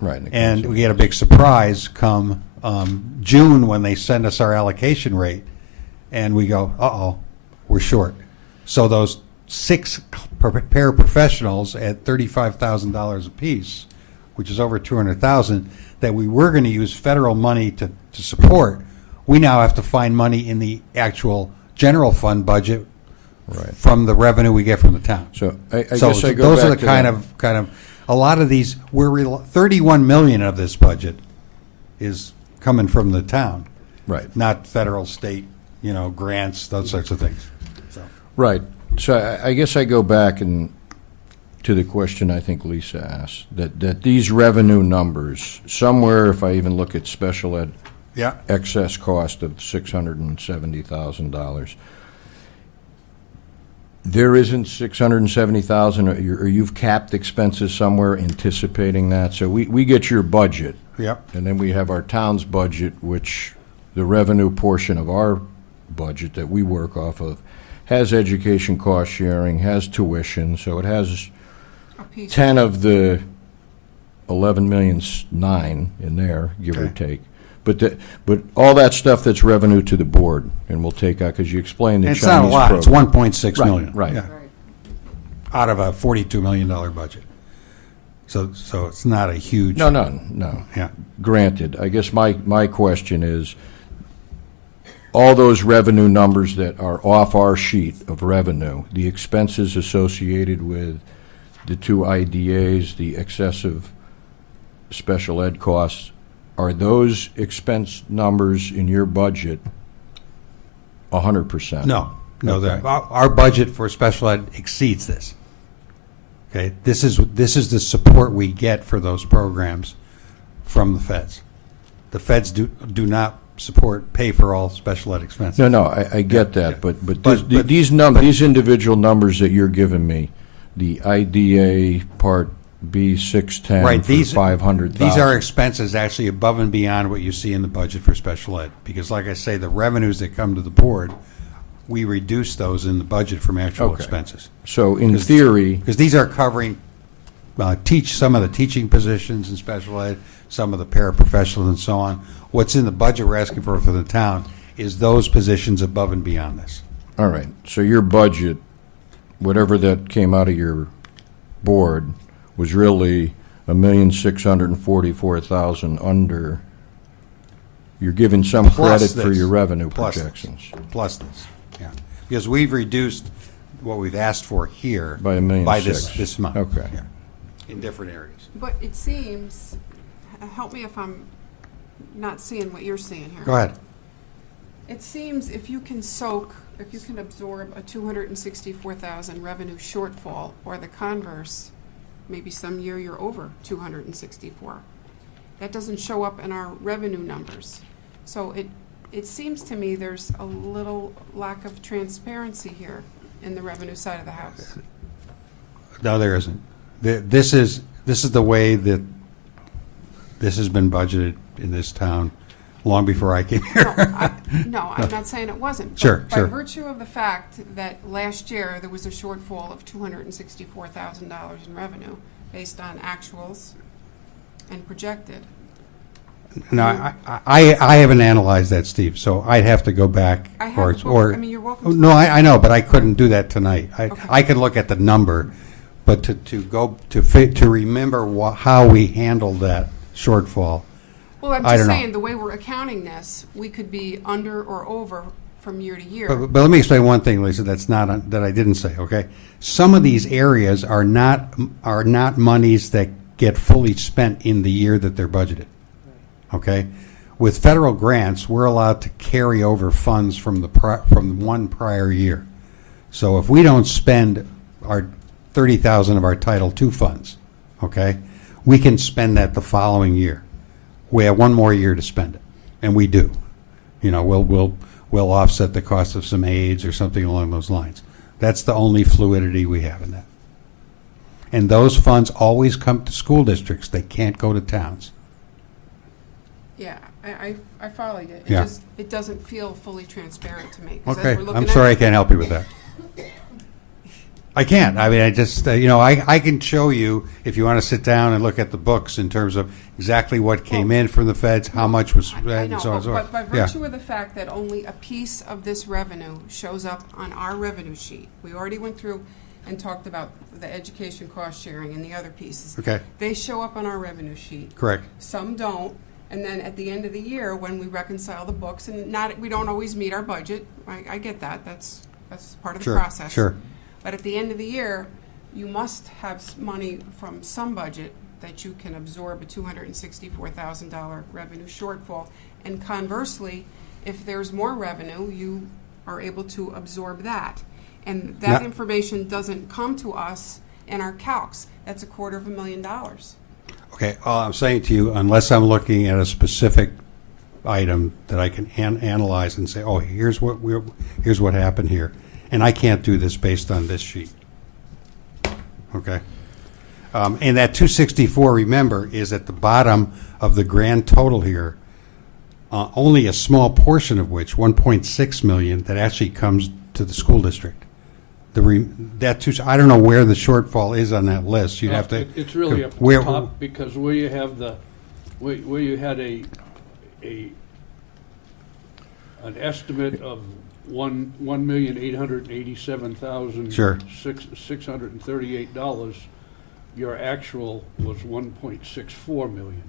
Right. And we had a big surprise come June when they send us our allocation rate, and we go, uh-oh, we're short. So those 6 paraprofessionals at $35,000 apiece, which is over $200,000, that we were going to use federal money to support, we now have to find money in the actual general fund budget from the revenue we get from the town. So I guess I go those back are the to kind of a lot of these. $31 million of this budget is coming from the town, right, not federal, state, grants, those sorts of things. So. Right. So I guess I go back and to the question I think Lisa asked, that these revenue numbers, somewhere, if I even look at special ed excess cost of $670,000, there isn't $670,000, or you've capped expenses somewhere anticipating that. So we get your budget, and then we have our town's budget, which the revenue portion of our budget that we work off of has education cost sharing, has tuition, so it has 10 of the 11,000,009 in there, give or take. But all that stuff that's revenue to the board, and we'll take out, because you explained the Chinese Chinese program. It's not a lot. It's $1.6 million. Right. Yeah. Out of a $42 million budget. So it's not a huge. No. Yeah. Granted, I guess my question is, all those revenue numbers that are off our sheet of revenue, the expenses associated with the 2 IDAs, the excessive special ed costs, are those expense numbers in your budget 100%? No. Okay. Our budget for special ed exceeds this. Okay, this is the support we get for those programs from the feds. The feds do not pay for all special ed expenses. No, I get that, but these individual numbers that you're giving me, the IDA Part B 610 right, for $500,000. These are expenses actually above and beyond what you see in the budget for special ed, because, like I say, the revenues that come to the board, we reduce those in the budget from actual expenses. So in theory, because these are covering some of the teaching positions in special ed, some of the paraprofessionals, and so on. What's in the budget we're asking for the town is those positions above and beyond this. all right. So your budget, whatever that came out of your board, was really $1,644,000 under. You're giving some credit for your revenue projections. Plus this, yeah. Because we've reduced what we've asked for here by $1.6 million. by this month. Okay. Yeah, in different areas. But it seems, help me if I'm not seeing what you're seeing here. Go ahead. It seems if you can absorb a $264,000 revenue shortfall, or the converse, maybe some year you're over 264. That doesn't show up in our revenue numbers. So it seems to me there's a little lack of transparency here in the revenue side of the house. No, there isn't. This is the way that this has been budgeted in this town long before I came here. No, I'm not saying it wasn't. Sure. By virtue of the fact that last year there was a shortfall of $264,000 in revenue based on actuals and projected. No, I haven't analyzed that, Steve, so I'd have to go back. I have, you're welcome to. No, I know, but I couldn't do that tonight. Okay. I could look at the number, but to remember how we handled that shortfall. Well, I'm just saying, the way we're accounting this, we could be under or over from year to year. But let me explain one thing, Lisa, that I didn't say, okay? Some of these areas are not monies that get fully spent in the year that they're budgeted, okay? With federal grants, we're allowed to carry over funds from one prior year. So if we don't spend our $30,000 of our Title II funds, okay, we can spend that the following year. We have one more year to spend it, and we do. We'll offset the cost of some aids or something along those lines. That's the only fluidity we have in that. And those funds always come to school districts. They can't go to towns. Yeah, I follow you. It doesn't feel fully transparent to me. Okay, I'm sorry I can't help you with that. I can't. I mean, I just, I can show you, if you want to sit down and look at the books in terms of exactly what came in from the feds, how much was I spent, know, and so on and so but on. by Yeah. virtue of the fact that only a piece of this revenue shows up on our revenue sheet, we already went through and talked about the education cost sharing and the other pieces. Okay, They show up on our revenue sheet. correct. Some don't, and then at the end of the year, when we reconcile the books, and we don't always meet our budget, I get that, that's part of the Sure, process. sure. But at the end of the year, you must have money from some budget that you can absorb a $264,000 revenue shortfall. And conversely, if there's more revenue, you are able to absorb that. And that Now- information doesn't come to us in our calcs. That's $250,000. Okay, all I'm saying to you, unless I'm looking at a specific item that I can analyze and say, oh, here's what happened here, and I can't do this based on this sheet. Okay? And that 264, remember, is at the bottom of the grand total here, only a small portion of which, 1.6 million, that actually comes to the school district. I don't know where the shortfall is on that list. You'd have to. It's really up at where- the top, because where you have where you had an estimate of $1,887,638. Sure. $638, your actual was $1.64 million.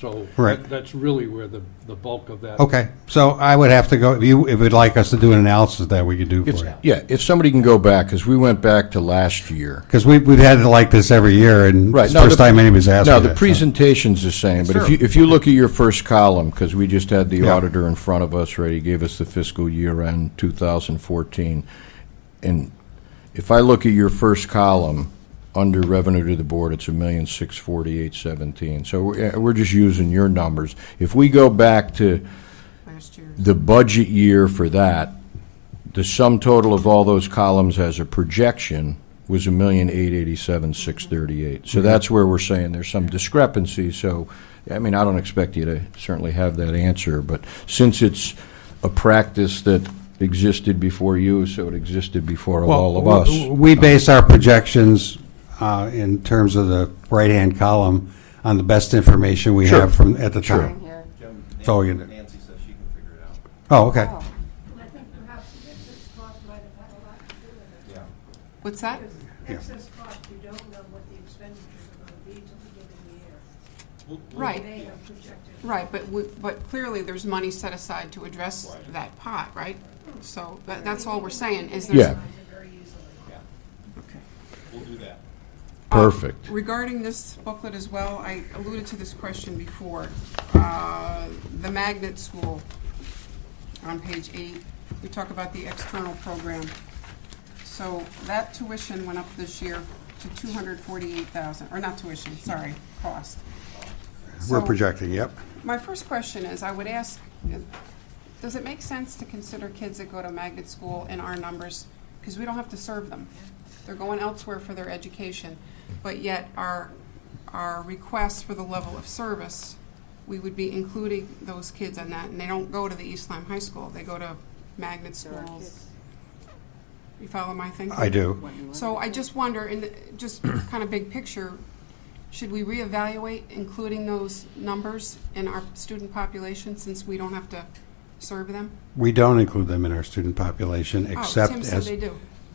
So Right. that's really where the bulk of that. Okay, so I would have to go, if you'd like us to do an analysis of that, we could do for you. Yeah, if somebody can go back, because we went back to last year. Because we've had it like this every year, and Right. it's the first time anybody's asked me No, that. the so. presentation's the same, but if you look at your first column, because we just had the Yeah. auditor in front of us, right, he gave us the fiscal year end 2014, and if I look at your first column, under revenue to the board, it's $1,648,17. So we're just using your numbers. If we go back to Last year. the budget year for that, the sum total of all those columns as a projection was $1,887,638. So that's where we're saying there's some discrepancy. So, I mean, I don't expect you to certainly have that answer, but since it's a practice that existed before you, so it existed before all of us. We base our projections in terms of the right-hand column on the best information we Sure. have from at the Sure. time. Here. That's all you do. Nancy says she can figure it out. Oh, okay. Oh. I think perhaps the excess cost might have had a lot to do with it. Yeah. What's that? Because excess cost, you don't know what the expenditures are going to be till the beginning of the year. Right. They have projected. Right, but clearly there's money set aside to address that pot, right? So that's all we're saying, is there's. Yeah. Very easily. Okay. We'll do that. Perfect. Regarding this booklet as well, I alluded to this question before. The magnet school on page 8, we talk about the external program. So that tuition went up this year to 248,000, or not tuition, sorry, cost. We're So- projecting, yep. My first question is, I would ask, does it make sense to consider kids that go to magnet school in our numbers? Because we don't have to serve them. They're going elsewhere for their education. But yet our requests for the level of service, we would be including those kids in that. And they don't go to the East Lyme High School. They go to magnet schools. You follow my thinking? I do. So I just wonder, just kind of big picture, should we reevaluate including those numbers in our student population since we don't have to serve them? We don't include them in our student population, except Oh, Tim said as. they do.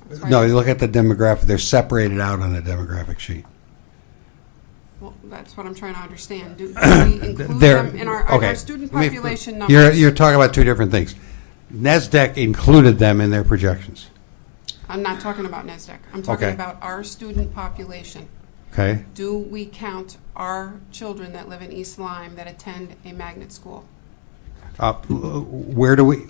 That's why No, I- you look at the demographic, they're separated out on the demographic sheet. Well, that's what I'm trying to understand. Do we include They're- them in our okay. student Let me- population You're numbers? talking about two different things. NESDEC included them in their projections, I'm not talking about NESDEC. I'm talking Okay. about our student population. okay? Do we count our children that live in East Lyme that attend a magnet school? Where do we,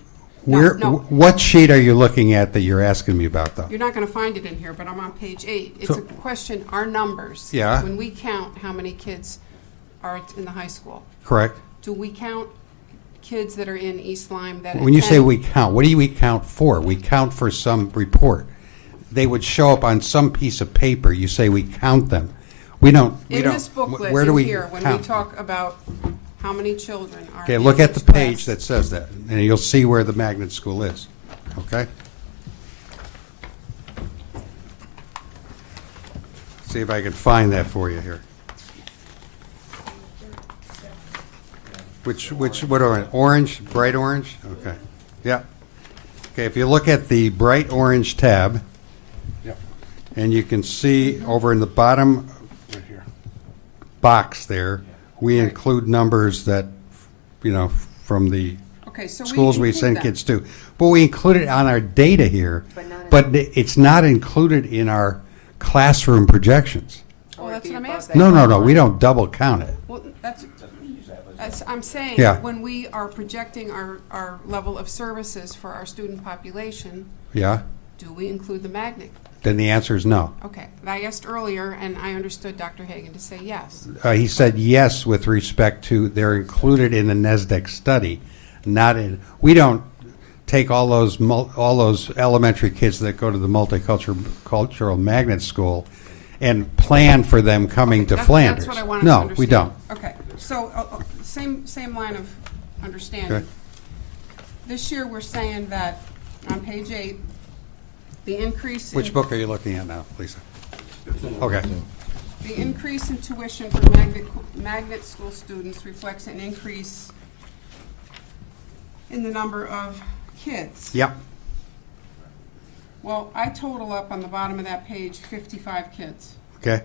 no. what sheet are you looking at that you're asking me about, though? You're not going to find it in here, but I'm on page 8. It's So- a question, our numbers. Yeah. When we count how many kids are in the high school, Correct? do we count kids that are in East Lyme that When you say attend- we count, what do we count for? We count for some report. They would show up on some piece of paper. You say we count them. We don't. In this booklet, Where do in we here, when we count? talk about how many children are Okay, in look at the each page class. that says that, and you'll see where the magnet school is. Okay? see if I can find that for you here. What orange? Orange, bright orange? Okay. Yeah. Okay, if you look at the bright orange tab, and you can see over in the bottom box there, we Right. include numbers that, from the Okay, so schools we include send them. kids to. But we include it on our data here, But not in- it's not included in our classroom projections. Well, Or that's be what I'm above asking. that No, we guideline. don't double count it. Well, that's, I'm saying, Yeah. when we are projecting our level of services for our student population, Yeah? do we include the magnet? Then the answer is no. Okay, and I asked earlier, and I understood Dr. Hagan to say yes. He said yes with respect to they're included in the NESDEC study, not in. We don't take all those elementary kids that go to the multicultural magnet school and plan for them coming to That's- Flanders. That's what I wanted to No, understand. we don't. Okay, so, same line of understanding. Okay. This year, we're saying that on page 8, the increase in... Which book are you looking at now, Lisa? Okay. The increase in tuition for magnet school students reflects an increase in the number of kids. Yep. Well, I total up on the bottom of that page 55 kids. Okay.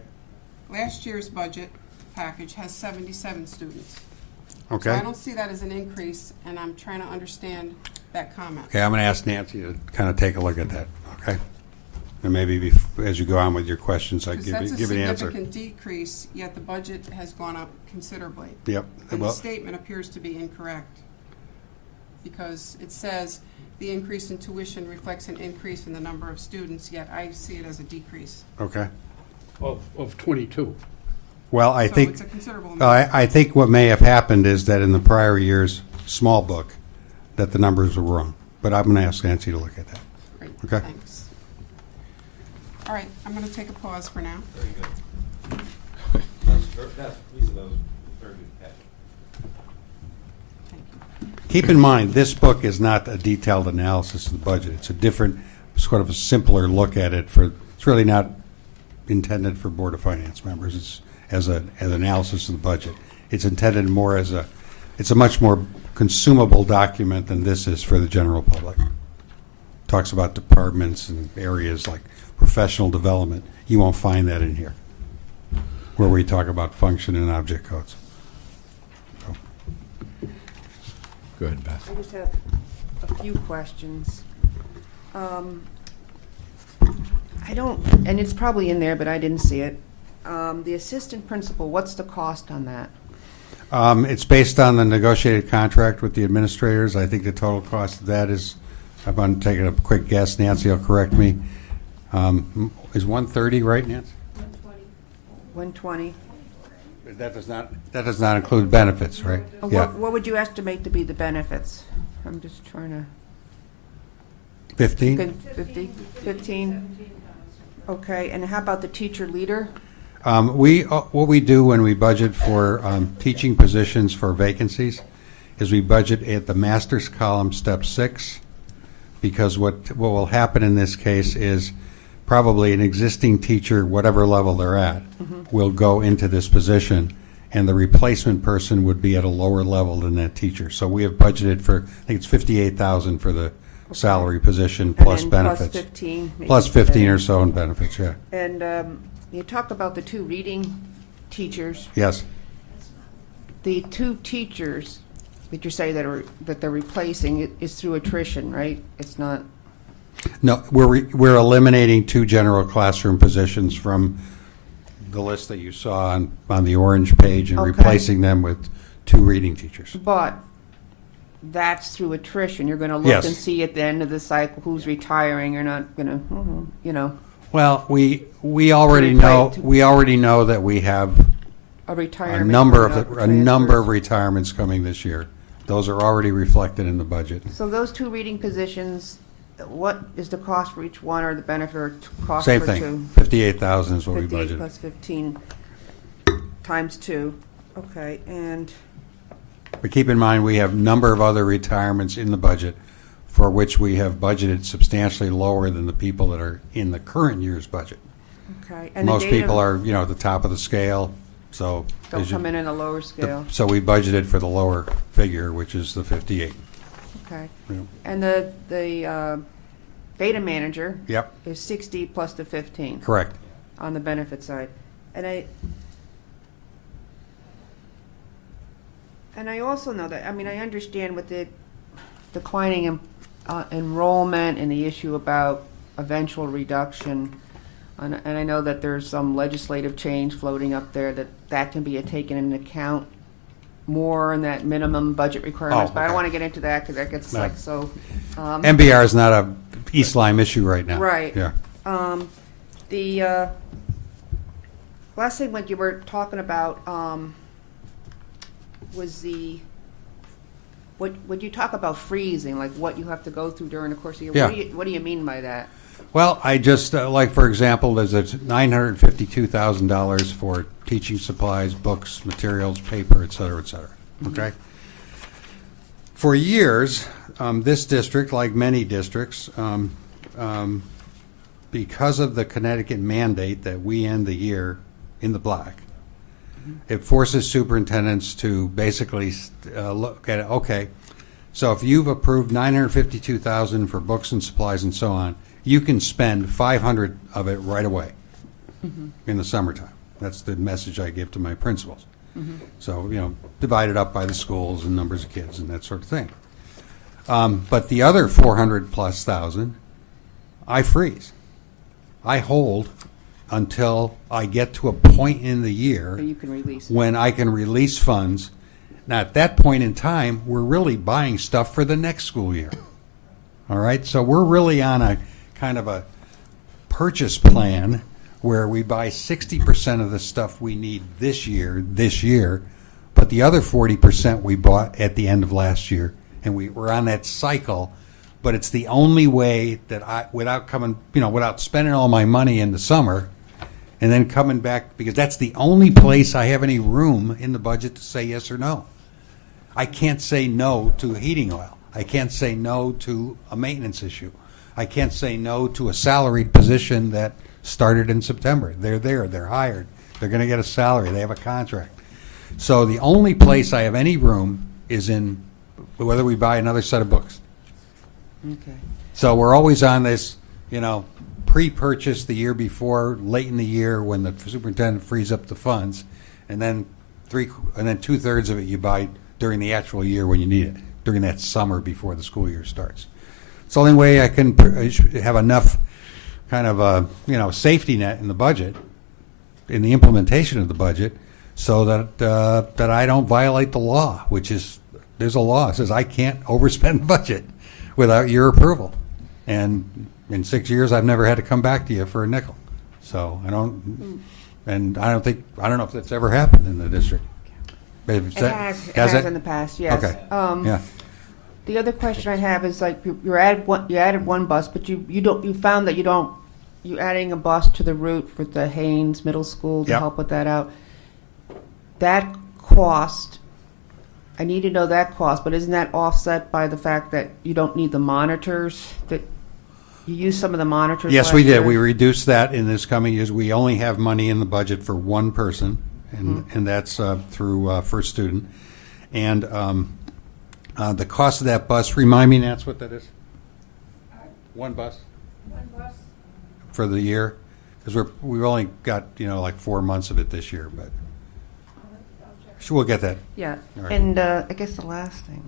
Last year's budget package has 77 students. So Okay. I don't see that as an increase, and I'm trying to understand that comment. Okay, I'm going to ask Nancy to kind of take a look at that, okay? And maybe as you go on with your questions, I Because give that's a you an answer. significant decrease, yet the budget has gone up considerably. Yep. And the Well, statement appears to be incorrect, because it says the increase in tuition reflects an increase in the number of students, yet I see it as a decrease. okay. Of 22. Well, I So think, it's a considerable amount. I think what may have happened is that in the prior year's small book, that the numbers were wrong. But I'm going to ask Nancy to look at that. Great, okay. thanks. All right, I'm going to take a pause for now. Very good. These are those very good catch. Thank you. Keep in mind, this book is not a detailed analysis of the budget. It's a different, sort of a simpler look at it it's really not intended for Board of Finance members. It's as an analysis of the budget. It's intended more it's a much more consumable document than this is for the general public. Talks about departments and areas like professional development. You won't find that in here, where we talk about function and object codes. So, Go ahead, Beth. I just have a few questions. I don't, and it's probably in there, but I didn't see it. The assistant principal, what's the cost on that? It's based on the negotiated contract with the administrators. I think the total cost of that is, I'm taking a quick guess, Nancy will correct me, is 130, right, Nancy? 120? That does not include benefits, right? Yeah, What would you estimate to be the benefits? I'm just trying to... 15? 50? 15? Okay, and how about the teacher leader? What we do when we budget for teaching positions for vacancies is we budget at the master's column, step 6, because what will happen in this case is probably an existing teacher, whatever level they're at, will go into this position, and the replacement person would be at a lower level than that teacher. So we have budgeted for, I think it's $58,000 for the salary position plus And then benefits. Plus 15? maybe. Plus 15 or so in benefits, yeah. And you talked about the 2 reading teachers. Yes. The 2 teachers that you say that they're replacing is through attrition, right? It's not... No, we're eliminating 2 general classroom positions from the list that you saw on the orange page and Okay. replacing them with 2 reading teachers. But that's through attrition. You're going to look Yes. and see at the end of the cycle who's retiring. You're not going to, Well, we already know that we have a a retirement. number coming up, of transfers. retirements coming this year. Those are already reflected in the budget. So those 2 reading positions, what is the cost for each one, or the benefit or cost Same for thing. 2? 58,000 is what we 58 budgeted. plus 15 times 2. Okay, and But keep in mind, we have a number of other retirements in the budget for which we have budgeted substantially lower than the people that are in the current year's budget. Okay. And the Most data people are, at the top of the scale, so. Don't as you- come in a lower scale. So we budgeted for the lower figure, which is the 58. Okay. Yeah. And the data manager Yep, is 60 plus the 15 correct. on the benefit side. And I also know that, I understand with the declining enrollment and the issue about eventual reduction, and I know that there's some legislative change floating up there that can be taken into account more in that minimum budget requirements, Oh, but I don't okay. want to get into that because that gets No. like so. MBR is not a East Lyme issue right now. Right. Yeah. The last thing what you were talking about was what you talk about freezing, like what you have to go through during the course of the year. Yeah. What do you mean by that? Well, I just, like, for example, there's a $952,000 for teaching supplies, books, materials, paper, et cetera, okay? For years, this district, like many districts, because of the Connecticut mandate that we end the year in the black, it forces superintendents to basically look at it, okay, so if you've approved $952,000 for books and supplies and so on, you can spend 500 of it right away in the summertime. That's the message I give to my principals. So, divide it up by the schools and numbers of kids and that sort of thing. But the other 400 plus thousand, I freeze. I hold until I get to a point in the year So you can release it. when I can release funds. Now, at that point in time, we're really buying stuff for the next school year. All right? So we're really on a kind of a purchase plan where we buy 60% of the stuff we need this year, but the other 40% we bought at the end of last year. And we're on that cycle, but it's the only way that without spending all my money in the summer and then coming back, because that's the only place I have any room in the budget to say yes or no. I can't say no to heating oil. I can't say no to a maintenance issue. I can't say no to a salaried position that started in September. They're there. They're hired. They're going to get a salary. They have a contract. So the only place I have any room is in whether we buy another set of books. Okay. So we're always on this, pre-purchase the year before, late in the year when the superintendent frees up the funds, and then 2/3 of it you buy during the actual year when you need it, during that summer before the school year starts. It's the only way I can have enough kind of a safety net in the budget, in the implementation of the budget, so that I don't violate the law, which is there's a law that says I can't overspend the budget without your approval. And in 6 years, I've never had to come back to you for a nickel. So I don't know if that's ever happened in the district. It has in the past, yes. Okay. Yeah. The other question I have is like you added one bus, but you found that you're adding a bus to the route for the Haynes Middle School to Yep. help with that out. That cost, I need to know that cost, but isn't that offset by the fact that you don't need the monitors? That you use some of the monitors? Yes, last we did. year? We reduced that in this coming years. We only have money in the budget for one person, and that's through First Student. And the cost of that bus, remind me, Nance, what that is? One bus One bus, for the year? Because we've only got, like 4 months of it this year, but I'll check. sure, we'll get that. Yeah, All right. and I guess the last thing.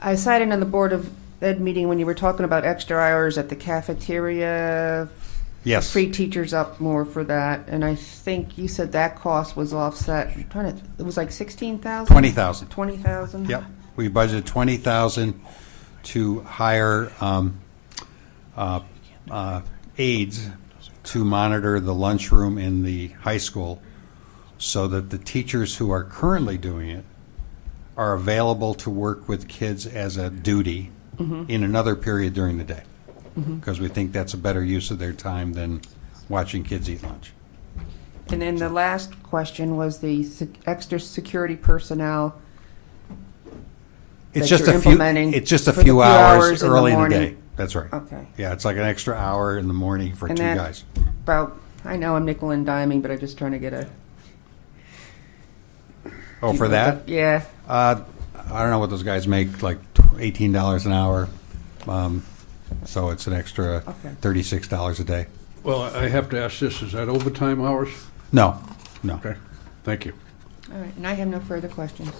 I cited in the Board of Ed meeting when you were talking about extra hours at the cafeteria, Yes. free teachers up more for that, and I think you said that cost was offset. It was like 16,000? 20,000. 20,000? Yep. We budgeted 20,000 to hire aides to monitor the lunchroom in the high school so that the teachers who are currently doing it are available to work with kids as a duty in another period during the day. Because we think that's a better use of their time than watching kids eat lunch. And then the last question was the extra security personnel. It's That just you're a few. implementing It's just a for the few few hours hours in the early in the morning. day. That's right. Okay. Yeah, it's like an extra hour in the morning for And two that- guys. About, I know I'm nickel and diming, but I'm just trying to get a. Oh, for that? Yeah. I don't know what those guys make, like $18 an hour. So it's an extra Okay. $36 a day. Well, I have to ask this, is that overtime hours? No, no. Okay, thank you. All right, and I have no further questions.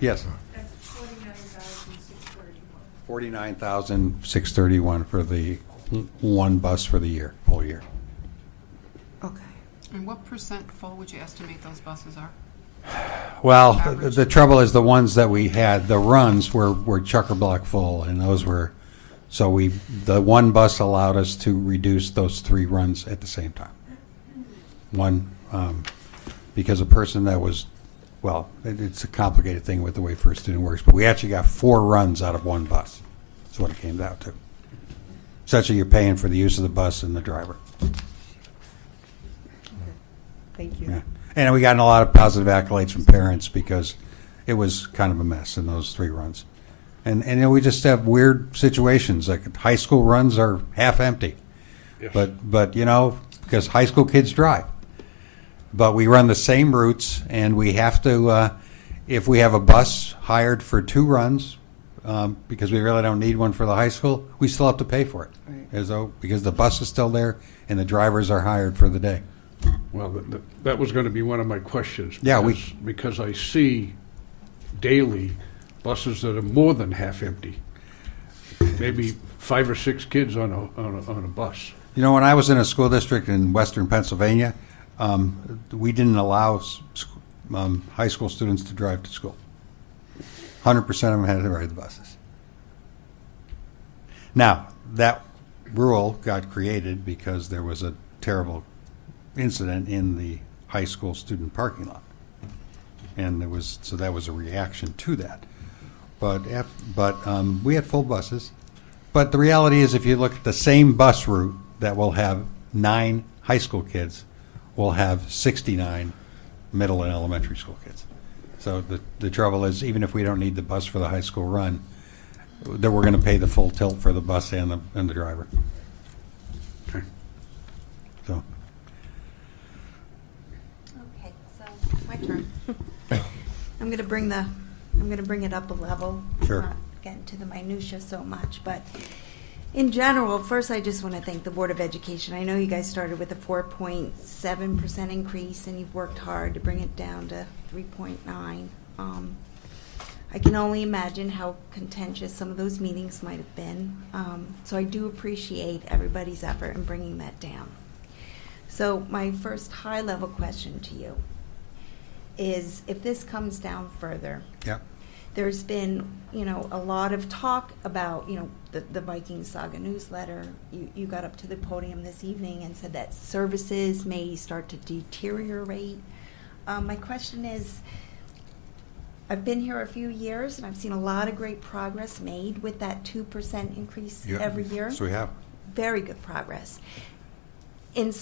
Yes. That's 49,631. 49,631 for the one bus for the year, full year. Okay. And what percent full would you estimate those buses are? Well, Average. the trouble is the ones that we had, the runs were chucker block full, and those were, so the one bus allowed us to reduce those 3 runs at the same time. One, because a person that was, well, it's a complicated thing with the way First Student works, but we actually got 4 runs out of one bus. That's what it came down to. Essentially, you're paying for the use of the bus and the driver. Thank you. Yeah. And we got a lot of positive accolades from parents because it was kind of a mess in those 3 runs. And you know, we just have weird situations. Like high school runs are half empty. Yes. But you know, because high school kids drive. But we run the same routes, and we have to, if we have a bus hired for 2 runs, because we really don't need one for the high school, we still have to pay for it. Right. As though, because the bus is still there and the drivers are hired for the day. Well, that was going to be one of my questions. Yeah, Because I see daily buses that are more than half empty. Maybe 5 or 6 kids on a bus. You know, when I was in a school district in western Pennsylvania, we didn't allow high school students to drive to school. 100% of them had to ride the buses. Now, that rule got created because there was a terrible incident in the high school student parking lot. And that was a reaction to that. But we had full buses. But the reality is, if you look at the same bus route that will have 9 high school kids, will have 69 middle and elementary school kids. So the trouble is, even if we don't need the bus for the high school run, that we're going to pay the full tilt for the bus and the driver. Okay. So Okay, so my turn. I'm gonna bring it up a level. Sure. Not get into the minutia so much, but in general, first I just want to thank the Board of Education. I know you guys started with a 4.7% increase, and you've worked hard to bring it down to 3.9. I can only imagine how contentious some of those meetings might have been. So I do appreciate everybody's effort in bringing that down. So my first high-level question to you is, if this comes down further, yeah. there's been, a lot of talk about, the Viking Saga newsletter. You got up to the podium this evening and said that services may start to deteriorate. My question is, I've been here a few years, and I've seen a lot of great progress made with that 2% increase Yeah. every year. So we have. Very good progress. And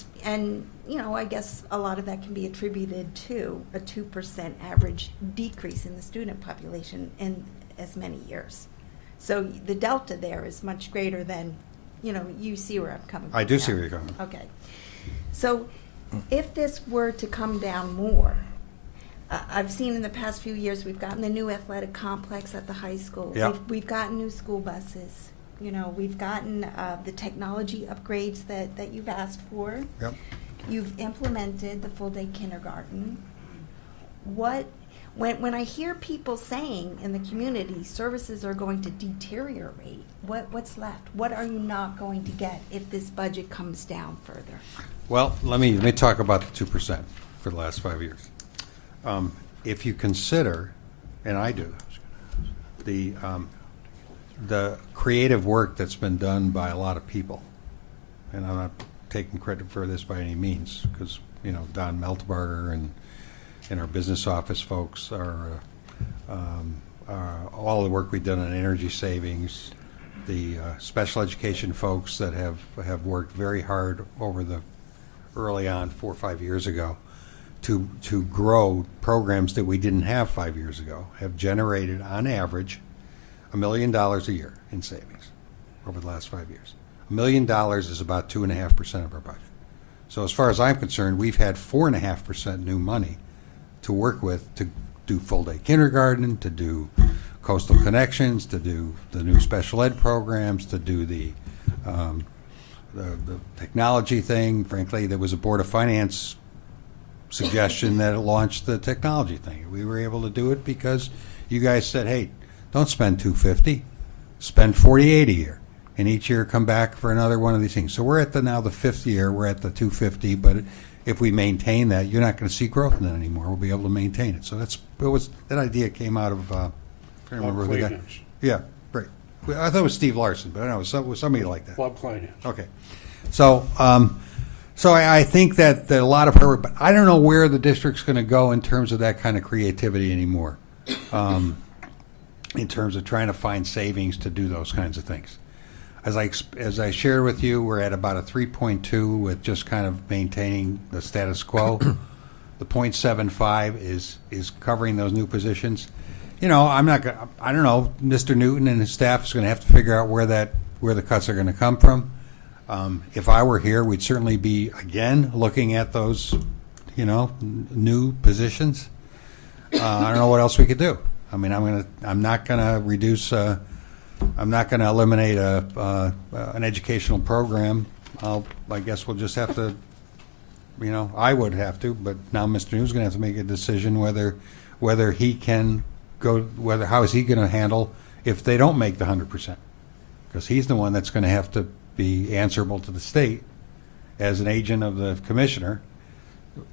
I guess a lot of that can be attributed to a 2% average decrease in the student population in as many years. So the delta there is much greater than, you see where I'm coming from. I do now. see where you're going. Okay. So if this were to come down more, I've seen in the past few years, we've gotten the new athletic complex at the high school. Yeah. We've gotten new school buses. We've gotten the technology upgrades that you've asked for. Yep. You've implemented the full-day kindergarten. When I hear people saying in the community services are going to deteriorate, what's left? What are you not going to get if this budget comes down further? Well, let me talk about the 2% for the last 5 years. If you consider, and I do, the creative work that's been done by a lot of people, and I'm not taking credit for this by any means, because Don Meltbarger and our business office folks are all the work we've done on energy savings, the special education folks that have worked very hard over the early on 4 or 5 years ago to grow programs that we didn't have 5 years ago, have generated on average $1 million a year in savings. over the last 5 years. $1 million is about 2.5% of our budget. So as far as I'm concerned, we've had 4.5% new money to work with to do full-day kindergarten, to do coastal connections, to do the new special ed programs, to do the technology thing. Frankly, there was a Board of Finance suggestion that it launched the technology thing. We were able to do it because you guys said, hey, don't spend $250, spend $48 a year. And each year come back for another one of these things. So we're at now the 5th year, we're at the $250, but if we maintain that, you're not going to see growth in it anymore. We'll be able to maintain it. So that idea came out of, I can't remember who the guy. Kleinhans. Yeah, right. I thought it was Steve Larson, but I don't know, it was somebody like that. Bob Kleinhans. Okay. So, I think that a lot of her, but I don't know where the district's going to go in terms of that kind of creativity anymore, in terms of trying to find savings to do those kinds of things. As I shared with you, we're at about a 3.2 with just kind of maintaining the status quo. The 0.75 is covering those new positions. You know, I don't know, Mr. Newton and his staff is going to have to figure out where the cuts are going to come from. If I were here, we'd certainly be, again, looking at those, new positions. I don't know what else we could do. I mean, I'm not going to reduce, I'm not going to eliminate an educational program. I guess we'll just have to, I would have to, but now Mr. New's going to have to make a decision whether he can go, how is he going to handle if they don't make the 100%? Because he's the one that's going to have to be answerable to the state as an agent of the commissioner,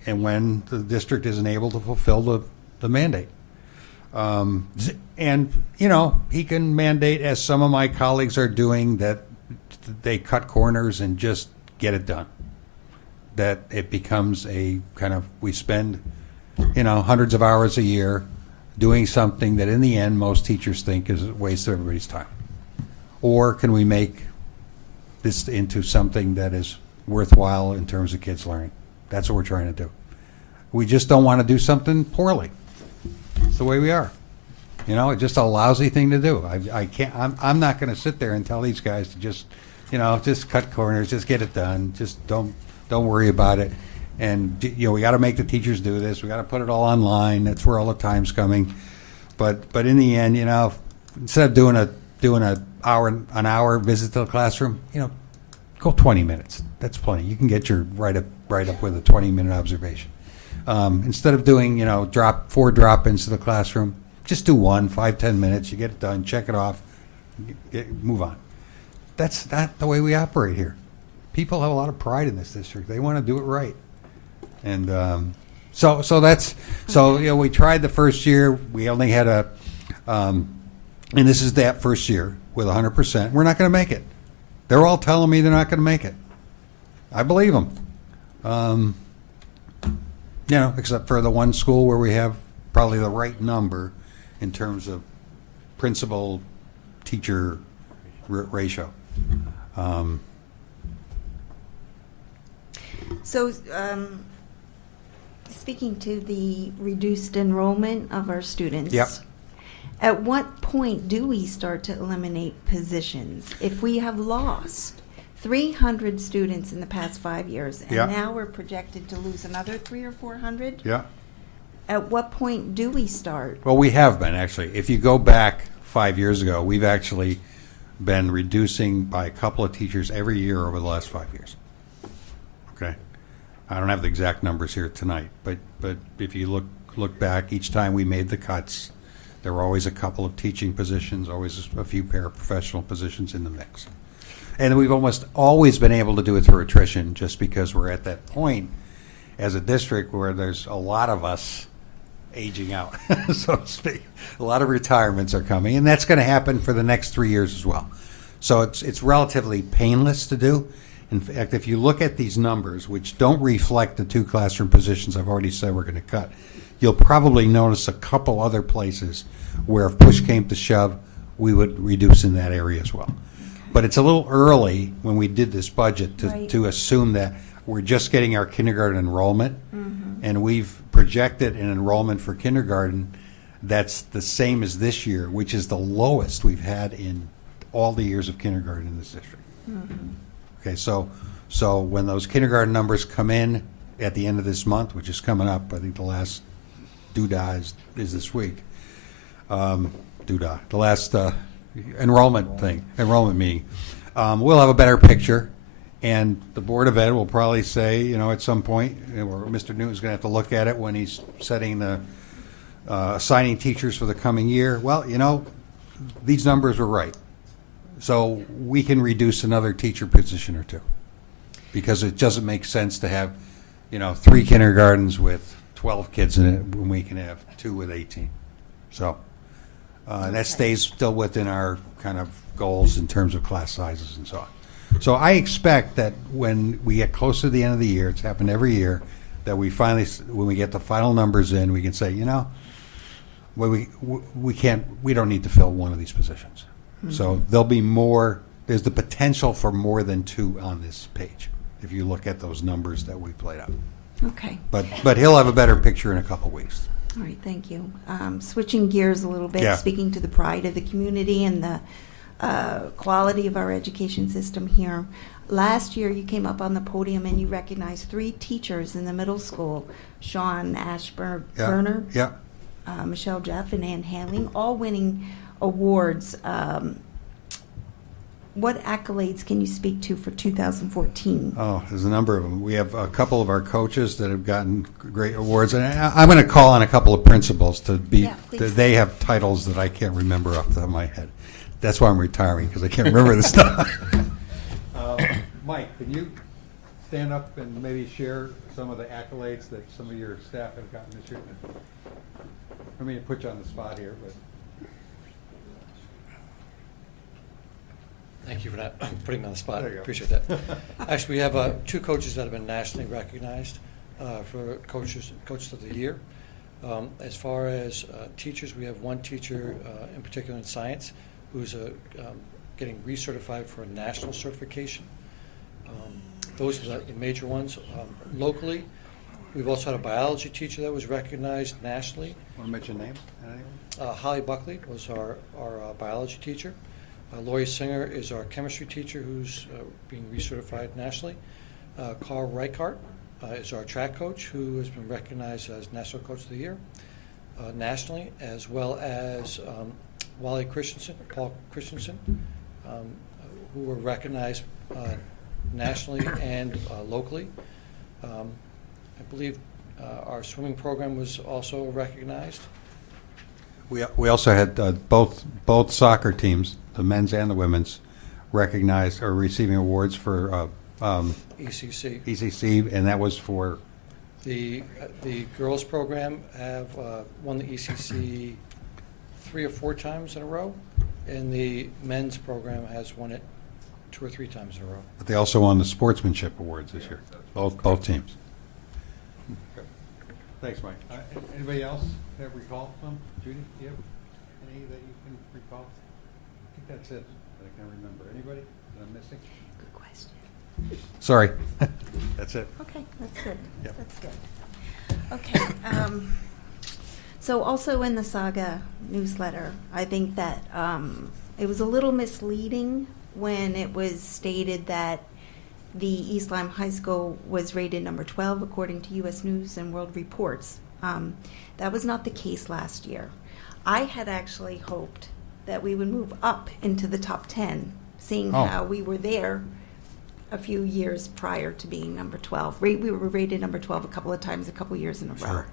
and when the district isn't able to fulfill the mandate. And, he can mandate, as some of my colleagues are doing, that they cut corners and just get it done. That it becomes a kind of, we spend, hundreds of hours a year doing something that in the end most teachers think is a waste of everybody's time. Or can we make this into something that is worthwhile in terms of kids learning? That's what we're trying to do. We just don't want to do something poorly. It's the way we are. It's just a lousy thing to do. I can't. I'm not going to sit there and tell these guys to just, just cut corners, just get it done, just don't worry about it. And we got to make the teachers do this. We got to put it all online. That's where all the time's coming. But in the end, instead of doing an hour visit to the classroom, go 20 minutes. That's plenty. You can get your right up with a 20-minute observation. Instead of doing, 4 drop-ins to the classroom, just do 5-10 minutes. You get it done, check it off, move on. That's not the way we operate here. People have a lot of pride in this district. They want to do it right. And so we tried the first year. We only had and this is that first year with 100%. We're not going to make it. They're all telling me they're not going to make it. I believe them. Except for the one school where we have probably the right number in terms of principal-teacher ratio. So, speaking to the reduced enrollment of our students. Yep. At what point do we start to eliminate positions? If we have lost 300 students in the past 5 years, and Yeah. now we're projected to lose another 300 or 400, Yeah. at what point do we start? Well, we have been, actually. If you go back 5 years ago, we've actually been reducing by a couple of teachers every year over the last 5 years. Okay? I don't have the exact numbers here tonight, but if you look back, each time we made the cuts, there were always a couple of teaching positions, always a few paraprofessional positions in the mix. And we've almost always been able to do it through attrition, just because we're at that point as a district where there's a lot of us aging out, so to speak. A lot of retirements are coming, and that's going to happen for the next 3 years as well. So it's relatively painless to do. In fact, if you look at these numbers, which don't reflect the 2 classroom positions I've already said we're going to cut, you'll probably notice a couple other places where if push came to shove, we would reduce in that area as well. But it's a little early when we did this budget to assume that we're just getting our kindergarten enrollment, and we've projected an enrollment for kindergarten that's the same as this year, which is the lowest we've had in all the years of kindergarten in this district. Okay, so when those kindergarten numbers come in at the end of this month, which is coming up, I think the last doodah is this week. The last enrollment meeting. We'll have a better picture, and the Board of Ed will probably say, at some point, or Mr. Newton's going to have to look at it when he's setting the assigning teachers for the coming year. Well, these numbers were right, so we can reduce another teacher position or two, because it doesn't make sense to have 3 kindergartens with 12 kids in it when we can have 2 with 18. So that stays still within our kind of goals in terms of class sizes and so on. So I expect that when we get close to the end of the year, it's happened every year, that we finally, when we get the final numbers in, we can say, we don't need to fill one of these positions. So there'll be more. There's the potential for more than 2 on this page if you look at those numbers that we played out. Okay. But he'll have a better picture in a couple weeks. All right, thank you. Switching gears a little bit, Yeah. speaking to the pride of the community and the quality of our education system here. Last year, you came up on the podium and you recognized 3 teachers in the middle school, Sean Ashburner, Yeah. Michelle Jeff, and Ann Handling, all winning awards. What accolades can you speak to for 2014? Oh, there's a number of them. We have a couple of our coaches that have gotten great awards, and I'm going to call on a couple of principals to be. Yeah, please. They have titles that I can't remember off the top of my head. That's why I'm retiring, because I can't remember the stuff. Mike, can you stand up and maybe share some of the accolades that some of your staff have gotten this year? I mean, to put you on the spot here, but. Thank you for that, putting me on the spot. There you go. Appreciate that. Actually, we have 2 coaches that have been nationally recognized for coaches of the year. As far as teachers, we have 1 teacher in particular in science who's getting recertified for a national certification. Those are the major ones. Locally, we've also had a biology teacher that was recognized nationally. Want to mention names? Holly Buckley was our biology teacher. Lori Singer is our chemistry teacher who's being recertified nationally. Carl Reichart is our track coach who has been recognized as National Coach of the Year nationally, as well as Wally Christensen, Paul Christensen, who were recognized nationally and locally. I believe our swimming program was also recognized. We also had both soccer teams, the men's and the women's, recognized or receiving awards for ECC. And that was for The girls program have won the ECC 3 or 4 times in a row, and the men's program has won it 2 or 3 times in a row. But they also won the sportsmanship awards this year. Both teams. Thanks, Mike. Anybody else have recall some? Judy, do you have any that you can recall? I think that's it that I can remember. Anybody that I'm missing? Good question. Sorry. That's it. Okay, that's good. Yep. That's good. Okay. So also in the Saga newsletter, I think that it was a little misleading when it was stated that the East Lyme High School was rated number 12 according to U.S. News and World Reports. That was not the case last year. I had actually hoped that we would move up into the top 10, seeing how we were there a few years prior to being number 12. We were rated number 12 a couple of times, a couple of years in a row. Sure.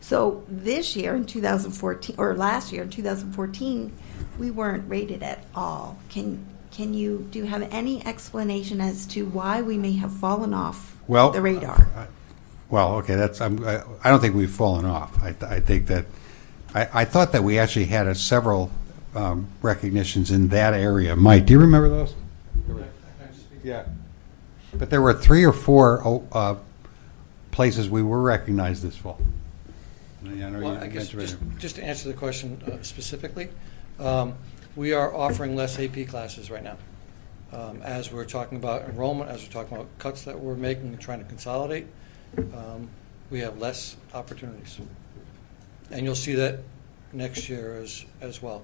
So this year in 2014, or last year in 2014, we weren't rated at all. Do you have any explanation as to why we may have fallen off the radar? Okay, I don't think we've fallen off. I think that I thought that we actually had several recognitions in that area. Mike, do you remember those? Yeah, but there were 3 or 4 places we were recognized this fall. I guess just to answer the question specifically, we are offering less AP classes right now. As we're talking about enrollment, as we're talking about cuts that we're making and trying to consolidate, we have less opportunities. And you'll see that next year as well.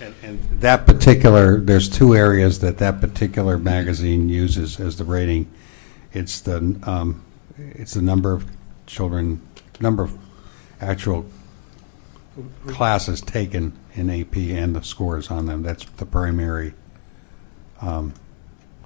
And that particular, there's two areas that particular magazine uses as the rating. It's the number of children, number of actual classes taken in AP and the scores on them. That's the primary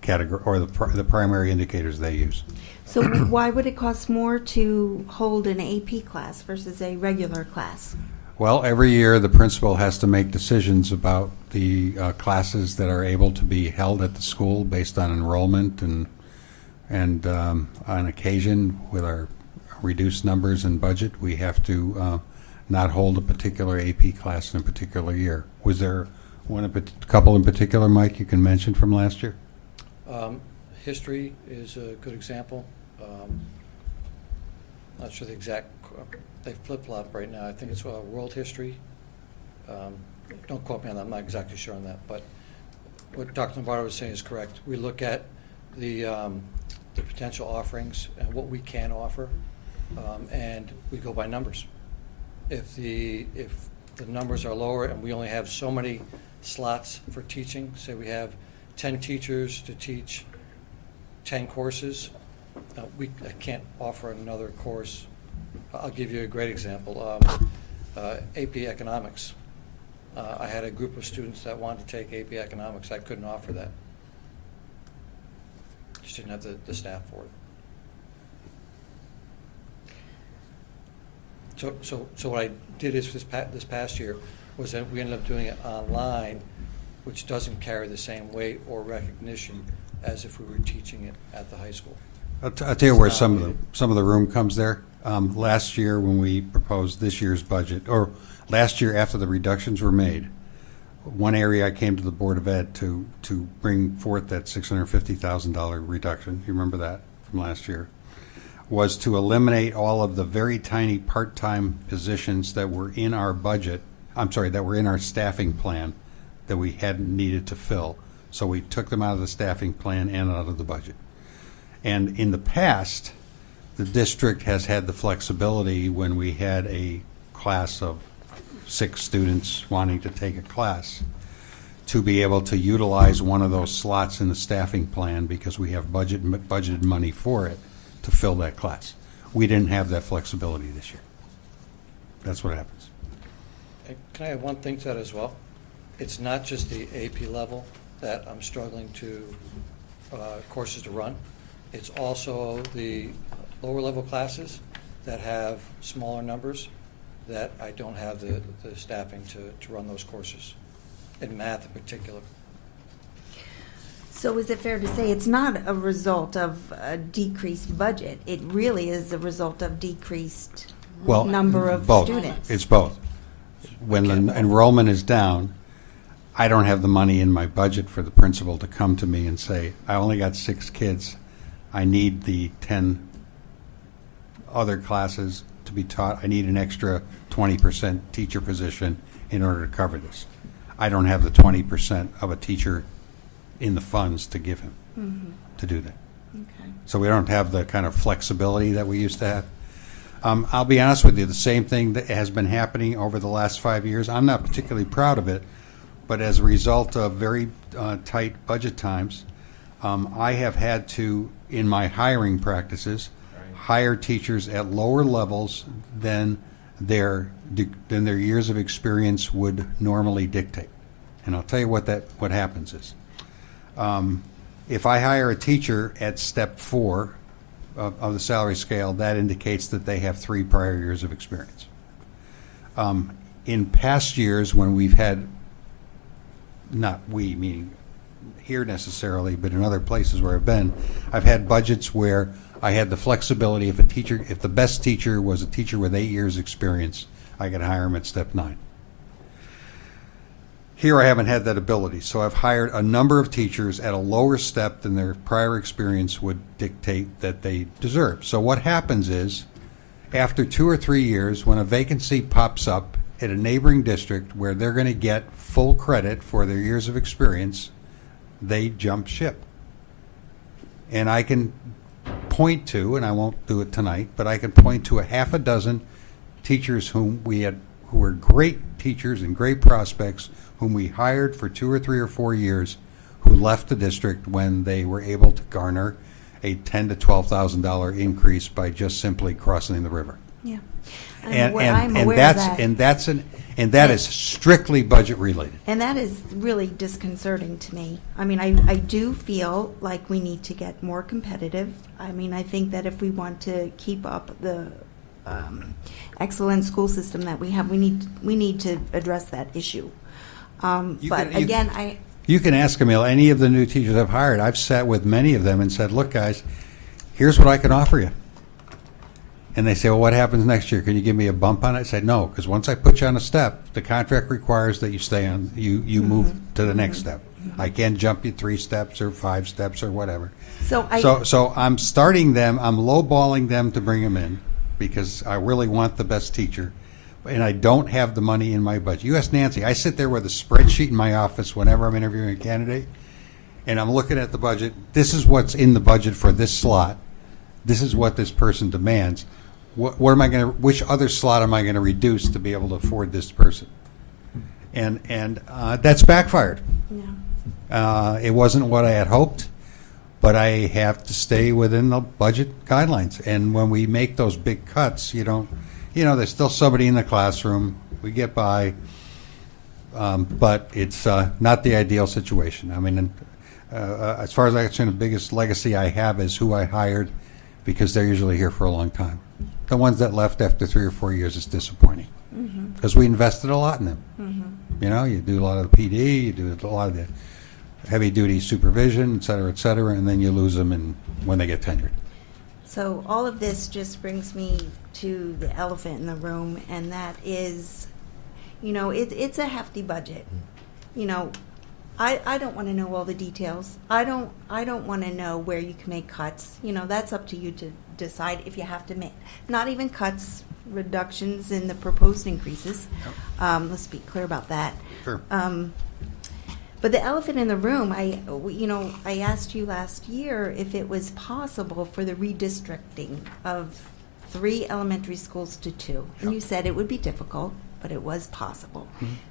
category, or the primary indicators they use. So why would it cost more to hold an AP class versus a regular class? Well, every year the principal has to make decisions about the classes that are able to be held at the school based on enrollment and on occasion with our reduced numbers and budget, we have to not hold a particular AP class in a particular year. Was there a couple in particular, Mike, you can mention from last year? History is a good example. Not sure the exact, they flip-flop right now. I think it's world history. Don't quote me on that. I'm not exactly sure on that. But what Dr. Lombardo was saying is correct. We look at the potential offerings and what we can offer, and we go by numbers. If the numbers are lower and we only have so many slots for teaching, say we have 10 teachers to teach 10 courses, I can't offer another course. I'll give you a great example. AP Economics. I had a group of students that wanted to take AP Economics. I couldn't offer that. Just didn't have the staff for it. So what I did is this past year was that we ended up doing it online, which doesn't carry the same weight or recognition as if we were teaching it at the high school. I'll tell you where some of the room comes there. Last year when we proposed this year's budget, or last year after the reductions were made, one area I came to the Board of Ed to bring forth that $650,000 reduction, you remember that from last year, was to eliminate all of the very tiny part-time positions that were in our budget, that were in our staffing plan that we hadn't needed to fill. So we took them out of the staffing plan and out of the budget. And in the past, the district has had the flexibility when we had a class of 6 students wanting to take a class to be able to utilize one of those slots in the staffing plan because we have budgeted money for it to fill that class. We didn't have that flexibility this year. That's what happens. Can I add one thing to that as well? It's not just the AP level that I'm struggling to courses to run. It's also the lower level classes that have smaller numbers that I don't have the staffing to run those courses, in math in particular. So is it fair to say it's not a result of a decreased budget? It really is a result of decreased number of both. students? It's both. When the enrollment is down, I don't have the money in my budget for the principal to come to me and say, I only got 6 kids. I need the 10 other classes to be taught. I need an extra 20% teacher position in order to cover this. I don't have the 20% of a teacher in the funds to give him to do that. Okay. So we don't have the kind of flexibility that we used to have. I'll be honest with you, the same thing that has been happening over the last 5 years. I'm not particularly proud of it, but as a result of very tight budget times, I have had to, in my hiring practices, hire teachers at lower levels than their years of experience would normally dictate. And I'll tell you what happens is, if I hire a teacher at step 4 of the salary scale, that indicates that they have 3 prior years of experience. In past years when we've had, not we, meaning here necessarily, but in other places where I've had budgets where I had the flexibility if the best teacher was a teacher with 8 years experience, I could hire him at step 9. Here I haven't had that ability, so I've hired a number of teachers at a lower step than their prior experience would dictate that they deserve. So what happens is, after 2 or 3 years, when a vacancy pops up at a neighboring district where they're going to get full credit for their years of experience, they jump ship. And I can point to, and I won't do it tonight, but I can point to a half a dozen teachers who who were great teachers and great prospects whom we hired for 2 or 3 or 4 years who left the district when they were able to garner a $10,000 to $12,000 increase by just simply crossing the river. Yeah. And I'm aware of that. and that is strictly budget related. And that is really disconcerting to me. I mean, I do feel like we need to get more competitive. I mean, I think that if we want to keep up the excellent school system that we have, we need to address that issue. You can ask, Camille, any of the new teachers I've hired. I've sat with many of them and said, look, guys, here's what I can offer you. And they say, well, what happens next year? Can you give me a bump on it? I said, no, because once I put you on a step, the contract requires that you stay on, you move to the next step. I can't jump you 3 steps or 5 steps or whatever. So I'm starting them, I'm lowballing them to bring them in because I really want the best teacher. And I don't have the money in my budget. You ask Nancy, I sit there with a spreadsheet in my office whenever I'm interviewing a candidate, and I'm looking at the budget. This is what's in the budget for this slot. This is what this person demands. What am I going to? Which other slot am I going to reduce to be able to afford this person? And that's backfired. Yeah. It wasn't what I had hoped, but I have to stay within the budget guidelines. And when we make those big cuts, there's still somebody in the classroom. We get by, but it's not the ideal situation. I mean, as far as I'm concerned, the biggest legacy I have is who I hired because they're usually here for a long time. The ones that left after 3 or 4 years is disappointing because we invested a lot in them. You do a lot of the PD, you do a lot of the heavy-duty supervision, et cetera, and then you lose them when they get tenured. So all of this just brings me to the elephant in the room, and that is, it's a hefty budget. I don't want to know all the details. I don't want to know where you can make cuts. That's up to you to decide if you have to make, not even cuts, reductions in the proposed increases. Let's be clear about that. Sure. But the elephant in the room, I asked you last year if it was possible for the redistricting of 3 elementary schools to 2. And you said it would be difficult, but it was possible.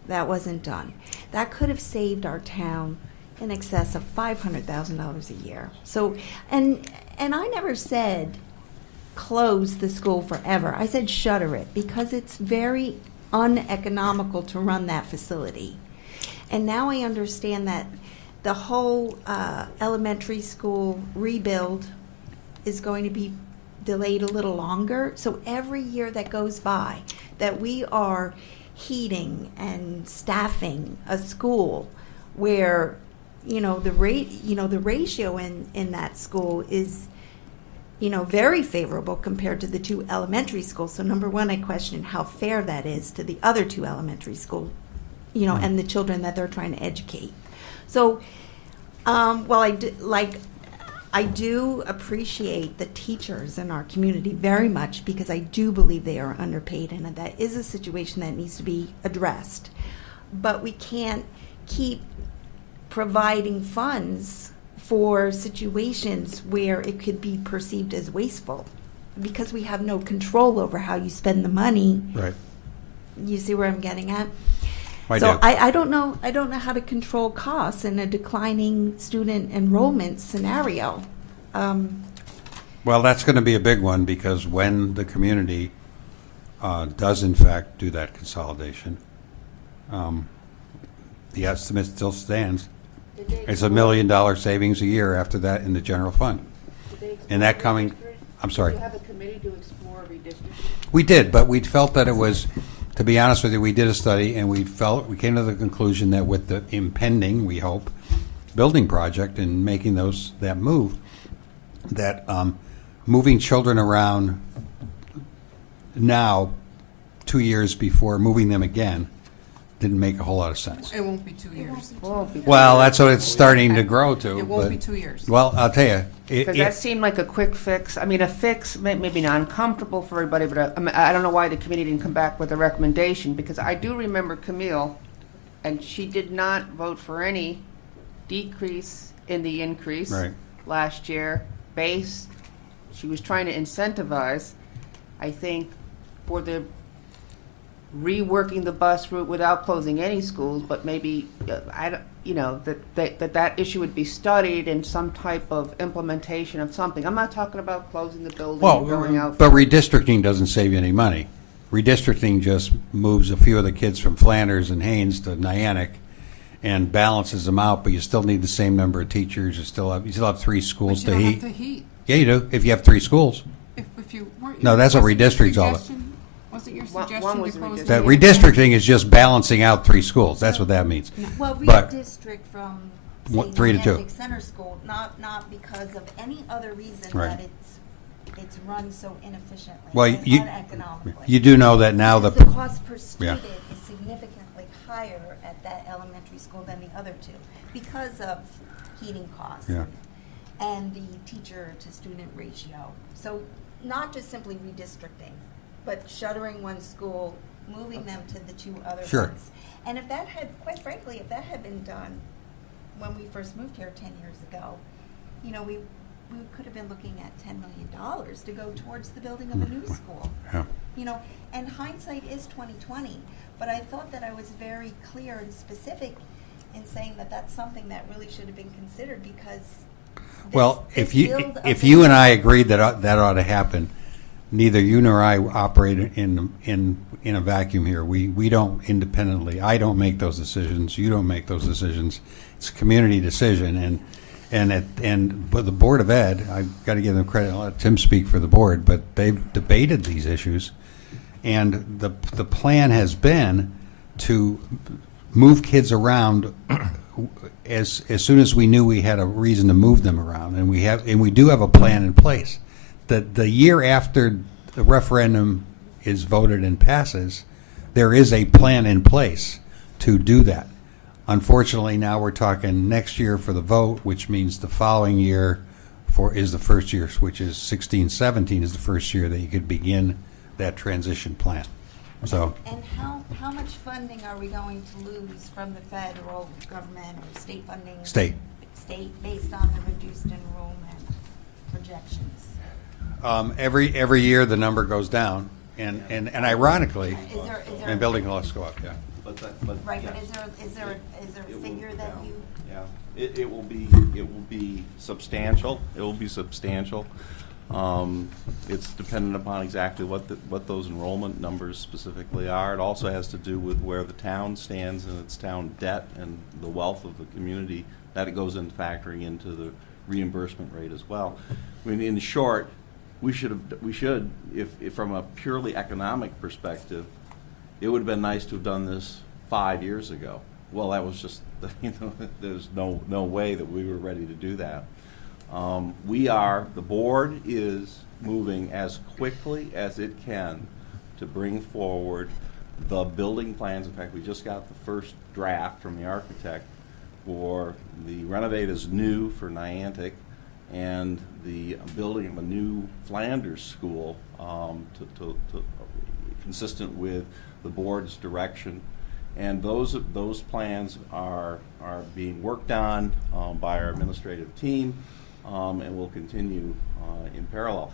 That wasn't done. That could have saved our town in excess of $500,000 a year. So, and I never said close the school forever. I said shutter it because it's very uneconomical to run that facility. And now I understand that the whole elementary school rebuild is going to be delayed a little longer. So every year that goes by that we are heating and staffing a school where the ratio in that school is very favorable compared to the 2 elementary schools. So number one, I question how fair that is to the other 2 elementary schools. And the children that they're trying to educate. So, I do appreciate the teachers in our community very much because I do believe they are underpaid and that is a situation that needs to be addressed. But we can't keep providing funds for situations where it could be perceived as wasteful because we have no control over how you spend the money. Right. You see where I'm getting at? So I don't know how to control costs in a declining student enrollment scenario. Well, that's going to be a big one because when the community does in fact do that consolidation, the estimate still stands. It's $1 million savings a year after that in the general fund. And that coming, I'm sorry. Do you have a committee to explore redistricting? We did, but we felt that it was, to be honest with you, we did a study and we came to the conclusion that with the impending, we hope, building project and making that move, that moving children around now, 2 years before moving them again, didn't make a whole lot of sense. It won't be 2 years. Well, that's what it's starting to grow to. It won't but- be 2 years. Well, I'll tell you. Because that seemed like a quick fix. I mean, a fix maybe not uncomfortable for everybody, but I don't know why the committee didn't come back with a recommendation, because I do remember Camille, and she did not vote for any decrease in the increase Right. last year. She was trying to incentivize, I think, for the reworking the bus route without closing any schools, but maybe, that issue would be studied and some type of implementation of something. I'm not talking about closing the building Well, and going out. but redistricting doesn't save you any money. Redistricting just moves a few of the kids from Flanders and Haynes to Niantic and balances them out, but you still need the same number of teachers. You still have 3 schools But you to don't heat. have to heat. Yeah, you do, if you have 3 schools. If you weren't. No, that's what wasn't your redistrict's all about. suggestion- Wasn't your One suggestion was to close? redistricting. That the- redistricting is just balancing out 3 schools. That's what that means. Well, But- redistrict from, What, say, 3 to 2. Niantic Center School, not because of any other reason Right. that it's run so inefficiently Well, and you- uneconomically. You do know that now Because the the cost per Yeah. student is significantly higher at that elementary school than the other two because of heating costs Yeah. and the teacher to student ratio. So not just simply redistricting, but shuttering one school, moving them to the 2 other Sure. ones. And if that had, quite frankly, if that had been done when we first moved here 10 years ago, we could have been looking at $10 million to go towards the building of a new school. Yeah. And hindsight is 2020, but I thought that I was very clear and specific in saying that that's something that really should have been considered because Well, this if you build of if the- you and I agreed that that ought to happen, neither you nor I operate in a vacuum here. We don't independently. I don't make those decisions. You don't make those decisions. It's a community decision, but the Board of Ed, I've got to give them credit. I'll let Tim speak for the board, but they've debated these issues, and the plan has been to move kids around as soon as we knew we had a reason to move them around, and we do have a plan in place. The year after the referendum is voted and passes, there is a plan in place to do that. Unfortunately, now we're talking next year for the vote, which means the following year is the first year, which is 16-17 is the first year that you could begin that transition plan. So. And how much funding are we going to lose from the federal government or state funding? State. State, based on the reduced enrollment projections? Every year the number goes down, and ironically, Is there? and building costs go up. Yeah. Right, yes. but is there It a will- figure that you? Yeah, it will be substantial. It will be substantial. It's dependent upon exactly what those enrollment numbers specifically are. It also has to do with where the town stands in its town debt and the wealth of the community. That it goes into factoring into the reimbursement rate as well. I mean, in short, we should, if from a purely economic perspective, it would have been nice to have done this 5 years ago. Well, that was just, there's no way that we were ready to do that. The board is moving as quickly as it can to bring forward the building plans. In fact, we just got the first draft from the architect for the renovate is new for Niantic and the building of a new Flanders school consistent with the board's direction. And those plans are being worked on by our administrative team and will continue in parallel.